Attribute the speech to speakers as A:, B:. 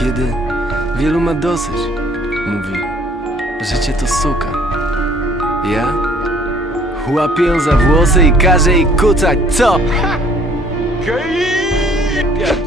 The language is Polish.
A: Kiedy wielu ma dosyć, mówi, życie to suka. Ja łapię ją za włosy i każę jej kucać, co?
B: Hej!